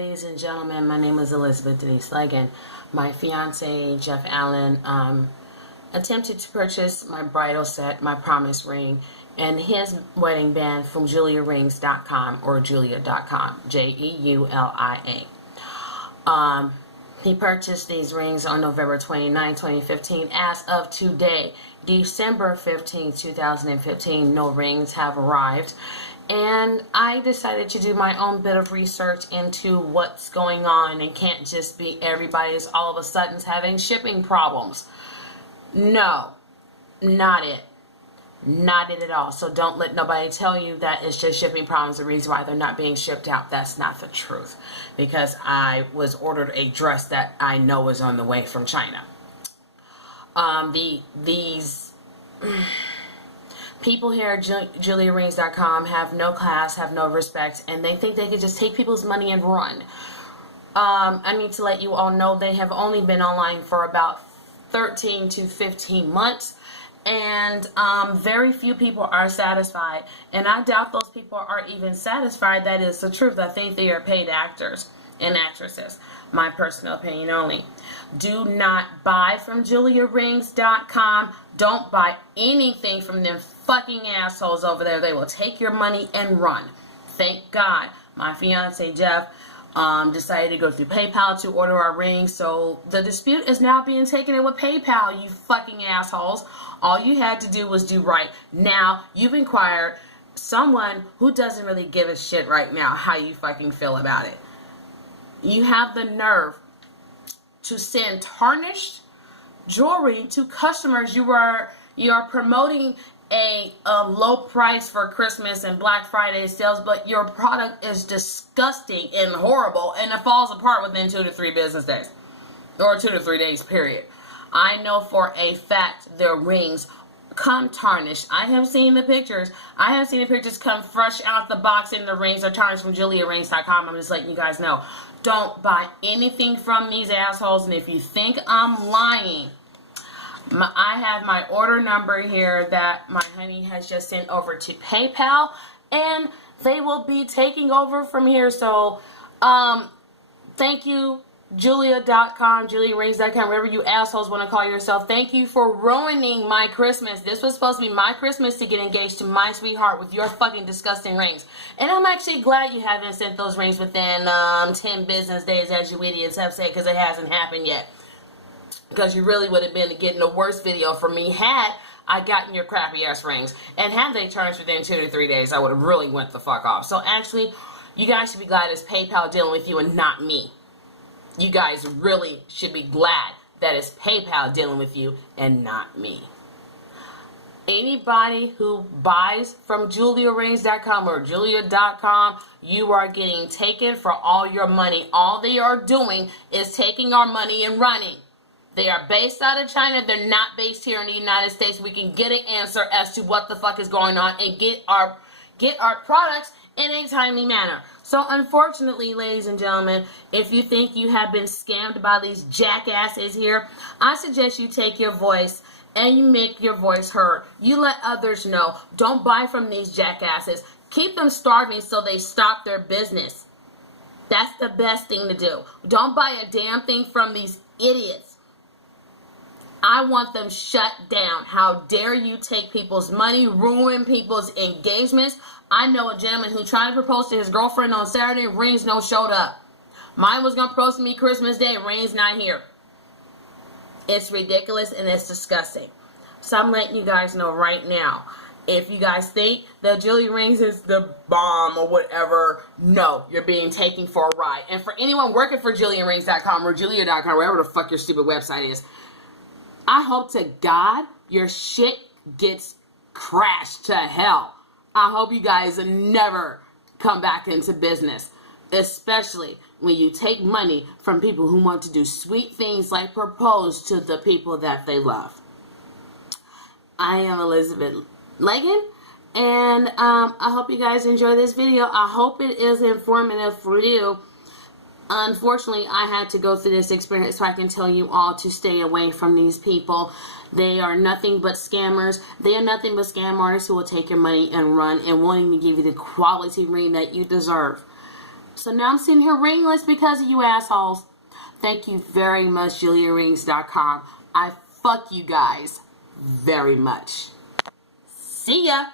ladies and gentlemen. My name is Elizabeth Denise Leggin. My fiance, Jeff Allen, attempted to purchase my bridal set, my promise ring, and his wedding band from JuliaRings.com or Julia.com, Julia. He purchased these rings on November 29, 2015. As of today, December 15, 2015, no rings have arrived. And I decided to do my own bit of research into what's going on, and can't just be everybody's all of a sudden having shipping problems. No, not it. Not it at all. So don't let nobody tell you that it's just shipping problems the reason why they're not being shipped out. That's not the truth. Because I was ordered a dress that I know is on the way from China. These people here at JuliaRings.com have no class, have no respect, and they think they could just take people's money and run. I need to let you all know they have only been online for about 13 to 15 months. And very few people are satisfied. And I doubt those people are even satisfied. That is the truth. I think they are paid actors and actresses. My personal opinion only. Do not buy from JuliaRings.com. Don't buy anything from them fucking assholes over there. They will take your money and run. Thank God my fiance Jeff decided to go through PayPal to order our rings. So the dispute is now being taken in with PayPal, you fucking assholes. All you had to do was do right. Now you've inquired someone who doesn't really give a shit right now how you fucking feel about it. You have the nerve to send tarnished jewelry to customers. You are promoting a low price for Christmas and Black Friday sales, but your product is disgusting and horrible, and it falls apart within 2 to 3 business days, or 2 to 3 days period. I know for a fact their rings come tarnished. I have seen the pictures. I have seen the pictures come fresh out the box, and the rings are tarnished from JuliaRings.com. I'm just letting you guys know. Don't buy anything from these assholes, and if you think I'm lying, I have my order number here that my honey has just sent over to PayPal, and they will be taking over from here. So, thank you, Julia.com, JuliaRings.com, whatever you assholes want to call yourself. Thank you for ruining my Christmas. This was supposed to be my Christmas to get engaged to my sweetheart with your fucking disgusting rings. And I'm actually glad you haven't sent those rings within 10 business days, as you idiots have said, because it hasn't happened yet. Because you really would have been getting a worse video from me had I gotten your crappy ass rings. And had they tarnished within 2 to 3 days, I would have really went the fuck off. So actually, you guys should be glad it's PayPal dealing with you and not me. You guys really should be glad that it's PayPal dealing with you and not me. Anybody who buys from JuliaRings.com or Julia.com, you are getting taken for all your money. All they are doing is taking our money and running. They are based out of China. They're not based here in the United States. We can get an answer as to what the fuck is going on and get our products in a timely manner. So unfortunately, ladies and gentlemen, if you think you have been scammed by these jackasses here, I suggest you take your voice and you make your voice heard. You let others know. Don't buy from these jackasses. Keep them starving so they stop their business. That's the best thing to do. Don't buy a damn thing from these idiots. I want them shut down. How dare you take people's money, ruin people's engagements? I know a gentleman who tried to propose to his girlfriend on Saturday, rings no showed up. Mine was going to propose to me Christmas Day, rings not here. It's ridiculous and it's disgusting. So I'm letting you guys know right now. If you guys think that Julia Rings is the bomb or whatever, no, you're being taken for a ride. And for anyone working for JuliaRings.com or Julia.com, wherever the fuck your stupid website is, I hope to God your shit gets crashed to hell. I hope you guys never come back into business, especially when you take money from people who want to do sweet things like propose to the people that they love. I am Elizabeth Leggin, and I hope you guys enjoy this video. I hope it is informative for you. Unfortunately, I had to go through this experience so I can tell you all to stay away from these people. They are nothing but scammers. They are nothing but scam artists who will take your money and run and won't even give you the quality ring that you deserve. So now I'm sitting here ringless because of you assholes. Thank you very much, JuliaRings.com. I fuck you guys very much. See ya.